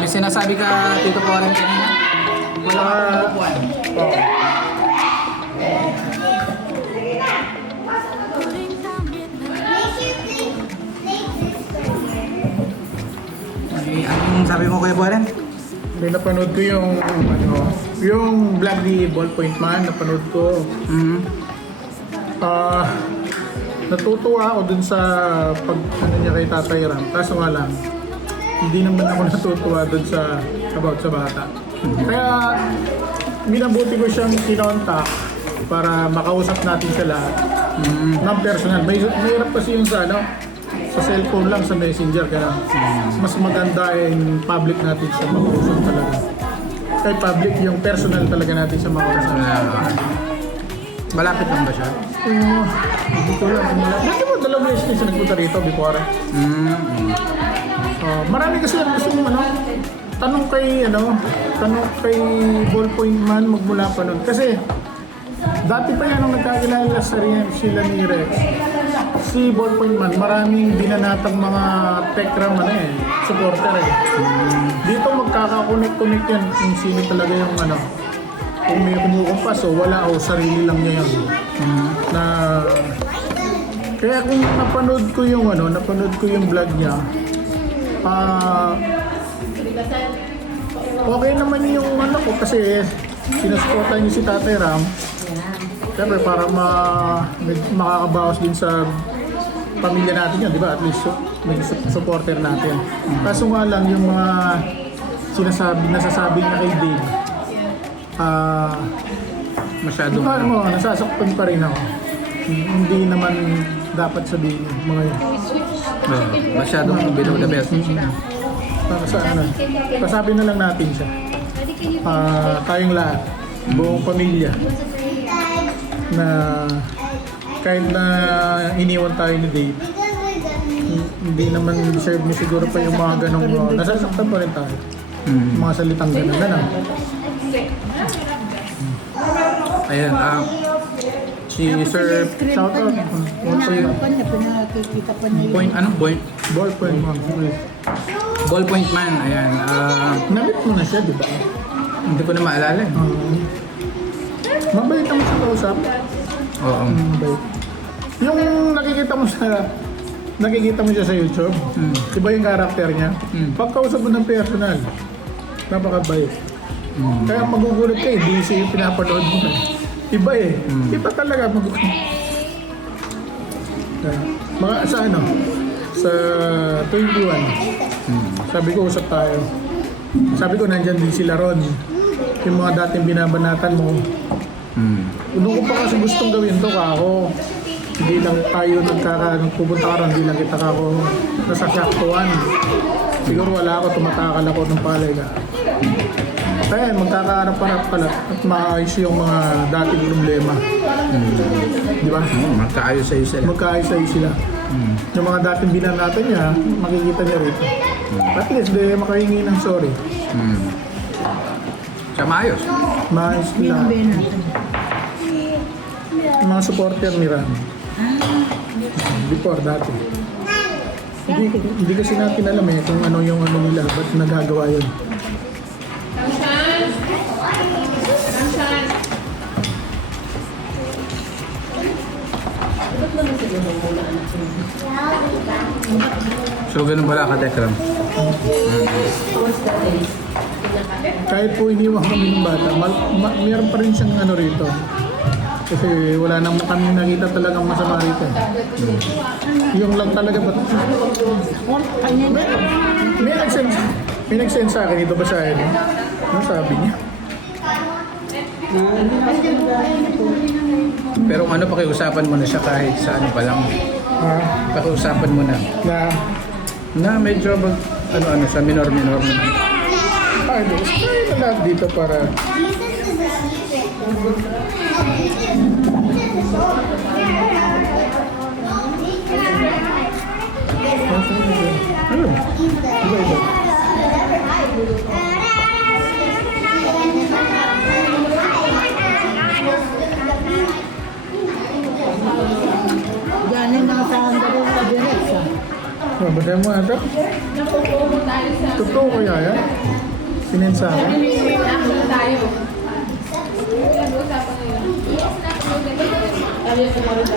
May sinasabi ka, Tito Poren, kanina? Wala ka upuan. Oo. Ay, anong sabi mo, Kuya Poren? May napanood ko yung ano, yung vlog ni Ballpoint Man, napanood ko. Mm. Ah, natutuwa ako dun sa pag ano niya kay Tatay Ram. Kaso nga lang, hindi naman ako natutuwa dun sa about sa bata. Kaya minabuti ko siyang kinontak para makausap natin lahat Mm. ng personal. May mahirap kasi yung sa ano, sa cellphone lang, sa messenger, kaya mas maganda in public natin siya makausap talaga. Kay public, yung personal talaga natin siya makausap. Malapit lang ba siya? Uh, hindi ko lang. Dati mo, dalawang beses na siya nagpunta rito before. Mm. Uh, marami kasi ang gusto ano, tanong kay, ano, tanong kay ballpoint man magmula pa nun. Kasi, dati pa yan nung nagkakilala sa rin sila ni Rex. Si ballpoint man, maraming binanatang mga Tekram ano eh, supporter eh. Dito magkakakonect-connect yan kung sino talaga yung ano, kung may kumukumpas o wala o sarili lang niya yun. Na kaya kung napanood ko yung ano, napanood ko yung vlog niya, ah okay naman yung ano ko kasi sinusuportan niyo si Tatay Ram. Siyempre para ma makakabawas din sa pamilya natin yun, di ba? At least may su- supporter natin. Kaso nga lang yung mga sinasabi, nasasabi niya kay Dave, ah Masyado. Ikaw mo, nasasaktan pa rin ako. Hindi naman dapat sabihin mga yun. Oh, masyadong below the belt. Para sa ano, pasabi na lang natin siya. Ah, tayong lahat, buong pamilya, na kahit na iniwan tayo ni Dave, hin- hindi naman deserve ni siguro pa yung mga ganong, uh, nasasaktan pa rin tayo. Mm. Mga salitang ganon na lang. Ayan, ah, si Sir Shout out. Pinakita pa niya, pinakikita pa niya. Point, ano? Point, Ballpoint, ma'am. ballpoint man, ayan. ah, Namit mo na siya, di ba? hindi ko na maalala. eh. Um, mabait naman sa kausap. Oo. Mabait. Yung nakikita mo sa nakikita mo siya sa YouTube, Mm. iba yung karakter niya. Mm. Pagkausap mo ng personal, napakabait. Mm. Kaya magugulat ka eh, busy yung pinapanood mo. Iba eh. Mm. Iba talaga. Kaya, mga sa ano, sa 21, Mm. sabi ko usap tayo. Sabi ko nandyan din sila ron. Yung mga dating binabanatan mo, Mm. Nung ko pa kasi gustong gawin to ka ako. Hindi lang tayo nagkaka, nung pupunta ka ron, hindi lang kita ka ako nasasaktuan. Siguro wala ako, tumatakal ako ng palay ka. Kaya magkakaharap-harap pala at maayos yung mga dating problema. Di ba? Oh, magkaayos sa'yo sila. Magkaayos-ayos sila. Mm. Yung mga dating binanatan niya, makikita niya rito. At least, di makahingi ng sorry. Mm. Siya maayos. Maayos natin. Yung mga supporter ni Ram. Before, dati. Hindi, hindi kasi natin alam eh kung ano yung ano nila, ba't nagagawa yun. So, ganun pala ka, Tekram. Kahit po iniwan kami ng bata, mal- ma- meron pa rin siyang ano rito. Kasi wala nang kami nakita talagang masama rito. Yung lang talaga ba? May, may nag-send, may nag-send sa akin ito ba sa akin? Ano sabi niya? Pero ano, pakiusapan mo na siya kahit sa ano pa lang. Ha? Pakiusapan mo na. Na, Na medyo mag, ano-ano siya, minor-minor na. ay, na lahat dito para Ano? Galing na sa ang dalawang sa mo ito. Totoo kaya yan? Sinensahan?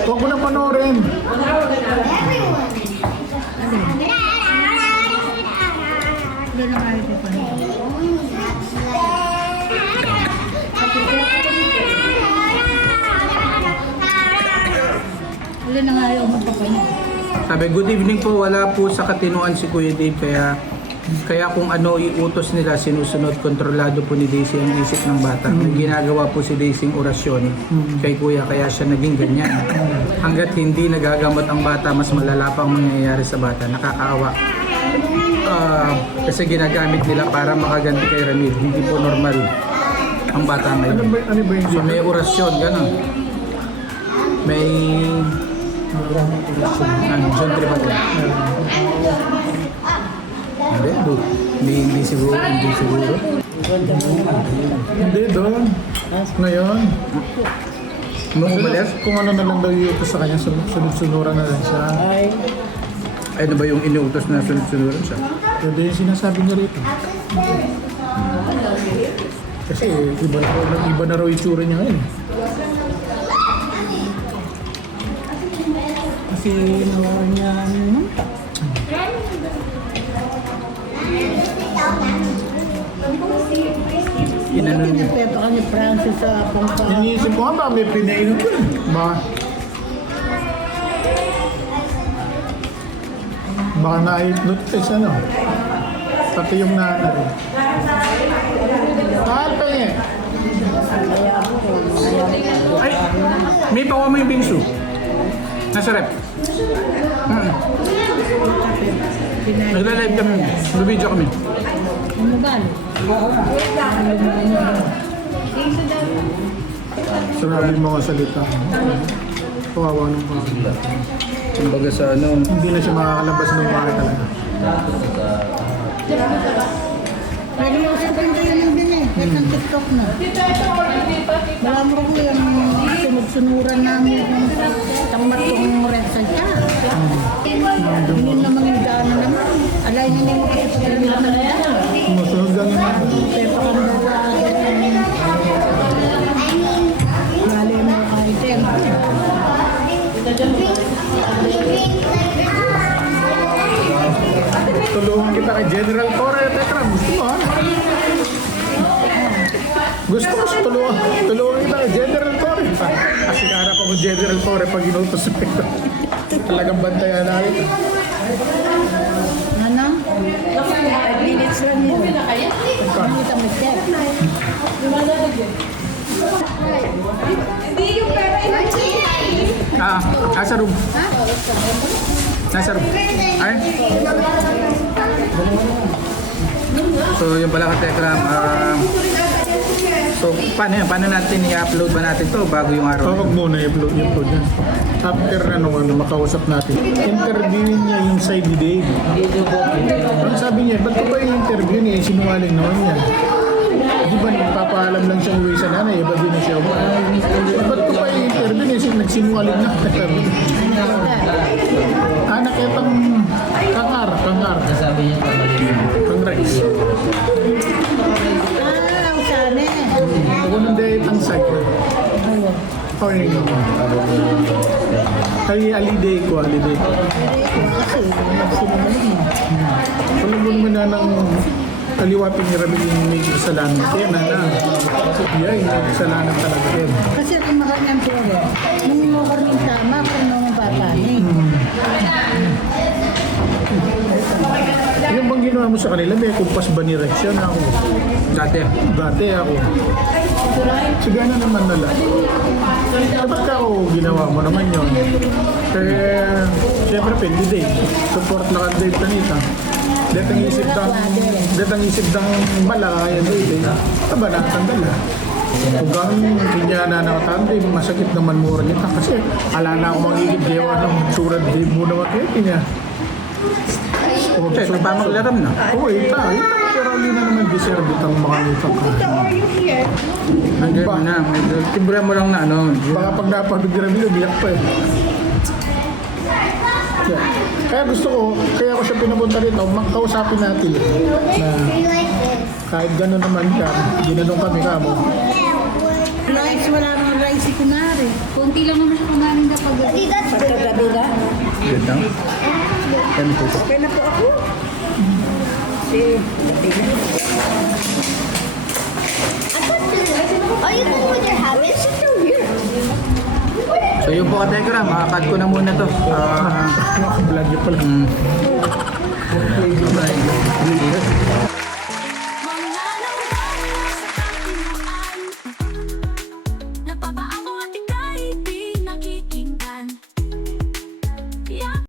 Huwag mo na panoorin. Hindi na nga ito Sabi, good evening po. Wala po sa katinuan si Kuya Dave. Kaya kaya kung ano iutos nila, sinusunod, kontrolado po ni Daisy ang isip ng bata. May ginagawa po si Daisy ang orasyon kay Kuya, kaya siya naging ganyan. Hanggat hindi nagagamot ang bata, mas malala pa ang mangyayari sa bata. Nakakaawa. Ah, kasi ginagamit nila para makaganti kay Ramil. Hindi po normal ang bata Ano ngayon. ba, ano ba So may orasyon, gano'n. May... Ano, John Tribal. Hindi, do. Hindi, hindi siguro, hindi siguro. Hindi, doon. Ngayon. Nung umalis, Kung ano na lang daw iutos sa kanya, sunod- sunod-sunuran na lang siya. ay ano ba yung iniutos na sunod-sunuran siya? Pwede yung sinasabi niya rito. Kasi iba na, iba na raw itsura niya ngayon. Kasi nawaran niya naman. Inano niya. Pinapeto ka ni Francis sa pangka. Iniisip ko nga may pinainom ko eh. Baka, baka na-hypnotize ano. Pati yung rin. Mahal pa niya. Ay, may pawa mo yung bingsu. Nasa rep. Hmm. Nagla-live kami. Nag-video kami. Ano ba? Sinabi mga salita. Kawawa ng mga. Kumbaga sa ano, Hindi na siya makakalabas ng bahay talaga. Pwede mo sabihin kayo ng din eh. Kahit ng TikTok na. Wala mo ko yung sunod-sunuran namin yung tamat kong resensya. Yun naman yung daanan naman. Alay na niyo kasi pagkakita na yan. Sumusunod lang yun. Pepa ka na sa. Mali mo item. Tulungan kita kay General Torre. Tetra, gusto mo ha? Gusto siya tulungan. Tulungan kita kay General Torre. Ako General Torre pag inutos mo ito. Talagang bantayan natin. Ano? 5 minutes lang yun. Ano kita mag-check? ah, nasa room. Nasa room. Ay? So, yung pala ka Tekram. ah, so, paano yan? Paano natin i-upload ba natin to bago yung araw? Huwag muna i-upload yung upload yan. After nung ano, makausap natin. Interviewin niya yung side ni Dave. Ang sabi niya, ba't ko ba yung interview niya? Sinungaling naman niya. Di ba nagpapaalam lang siya uwi sa nanay, iba din na siya uwi. Ba't ko ba yung interview niya? Sin- Nagsinungaling na. Anak itong kangar, nung dahil ang side. Ay, Aliday ko, Aliday ko. Kasi. Alam mo naman na ng kaliwapin ni Ramil yung may kasalanan. Kaya na na. Yeah, yung kasalanan talaga yan. Kasi kung makanyang pera, nung mo ko rin tama kung nung papani. Yung bang ginawa mo sa kanila, may kumpas ba ni Rex yan ako? Dati. Dati ako. Sigana naman nala. Eh, ba't ako ginawa mo naman yun? Eh, siyempre, pwede din. Support na ka Dave Tanita. Dahil ang isip dang, dahil ang isip dang bala, yan Dave. Taba na, tandala. Kung kang kanya na nakatanda, masakit naman mura nita. Kasi ala na ako magiging dewa ng surad Dave mo naman kaya niya. O, Okay, so- nagpamaglaram na. Oo, ita. Ita, pero hindi na naman deserve itang mga itang Nandiyan Ba? na. Medyo, mo lang na ano. Baka pag rin, umiyak pa eh. Yeah. Kaya gusto ko, kaya ko siya pinapunta rito, makausapin natin na kahit gano'n naman ka, ginanong kami ka mo. Rice, wala nang rice si Kunari. Kunti lang naman siya kumain kapag Pagkagabi na. Good lang. Ten pesos. Okay na po ako. Si, Are you done with your habits? Sit down here. So yun po ka-Telegram, makakat ko na muna to. Ah, Vlog yun pala. mm.